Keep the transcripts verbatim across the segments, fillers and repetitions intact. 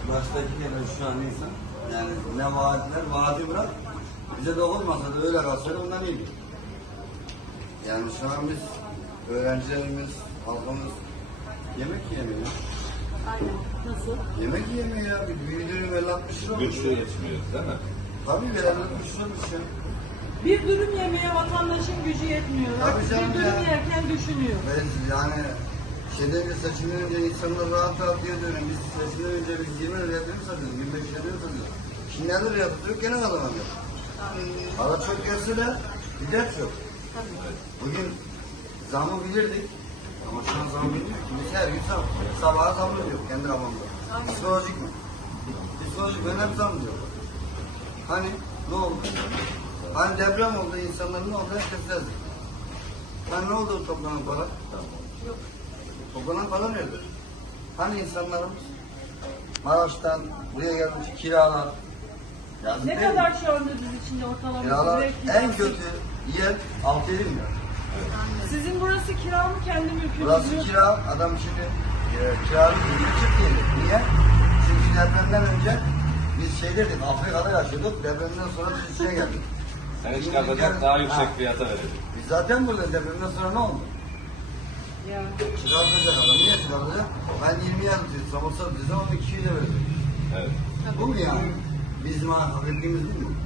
baştaki gelen şu an insan, yani ne vaatler, vaadi bırak, bize de olmasa da öyle kalsaydı ondan iyiydi. Yani şu an biz, öğrencilerimiz, halkımız yemek yemiyor. Aynen. Nasıl? Yemek yemiyor ya, bir büyüdüğü ve altmış lira olmuş. Güçlü yetmiyor değil mi? Tabii veren altmış lira olmuş ya. Bir dürüm yemeye vatandaşın gücü yetmiyor. Tabii Bir canım dürüm ya. yerken düşünüyor. Ve yani şeyden önce seçimden önce insanlar rahat rahat diye dönüyor. Biz seçimden önce biz yirmi liraya dönüp satıyoruz, yirmi beş liraya dönüp satıyoruz. Şimdi ne liraya tutuyoruz gene kazanamıyor. Para çok gelse de gider çok. Bugün zamı bilirdik ama şu an zamı bilmiyor ki. Biz her gün zam. Sabaha zam diyor kendi kafamda. Psikolojik mi? Psikolojik ben hep zam diyor. Hani ne oldu? Hani deprem oldu, insanların ne oldu? Herkes dedi. Hani ne oldu toplanan para? Yok. Toplanan para nerede? Hani insanlarımız Maraş'tan buraya gelmiş kiralar. Yazık Ne değil mi? kadar şu anda biz içinde ortalama? Kiralar direkt en kirası? kötü yer altı yedi milyar. Sizin burası kira mı, kendi mülkünüz Burası mü? kira, adam şimdi e, kiralık bir çık gelir. Niye? Çünkü depremden önce biz şey dedik, Afrika'da yaşıyorduk, depremden sonra biz içine geldik. Sen Şimdi çıkartacak gel- daha yüksek Ha. fiyata verecek. Biz zaten burada depremden sonra ne oldu? Ya. Çıkartacak adam, niye çıkartacak? Ben yirmi yer tutuyorsam, olsa tutuyorsam onu iki yüze verecek. Evet. Bu mu yani? Bizim hak ettiğimiz bu mu?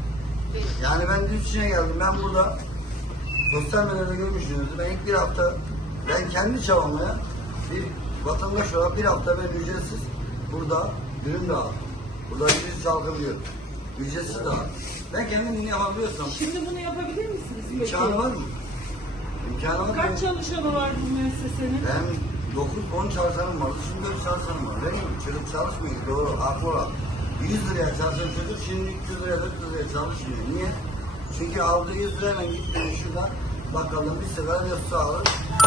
Yani ben dün içine geldim, ben burada sosyal medyada görmüşsünüzdür. Ben ilk bir hafta, ben kendi çabamla bir vatandaş olarak bir hafta ben ücretsiz burada ürün dağıttım. Burada ücretsiz çalgılıyorum. Ücretsiz dağıttım. Ben kendim bunu yapabiliyorsam, Şimdi bunu yapabilir misiniz peki? imkanı var mı? İmkanı var mı? Kaç çalışanı var bu müessesenin? Ben dokuz on çalışanım vardı, şimdi dört çalışanım var. Benim çocuk çalışmıyor, doğru, haklı olan. yüz liraya çalışan çocuk şimdi üç yüz liraya, dört yüz liraya çalışmıyor. Niye? Çünkü aldığı yüz lirayla gitti şurada bakkaldan bir sefer ya su alır,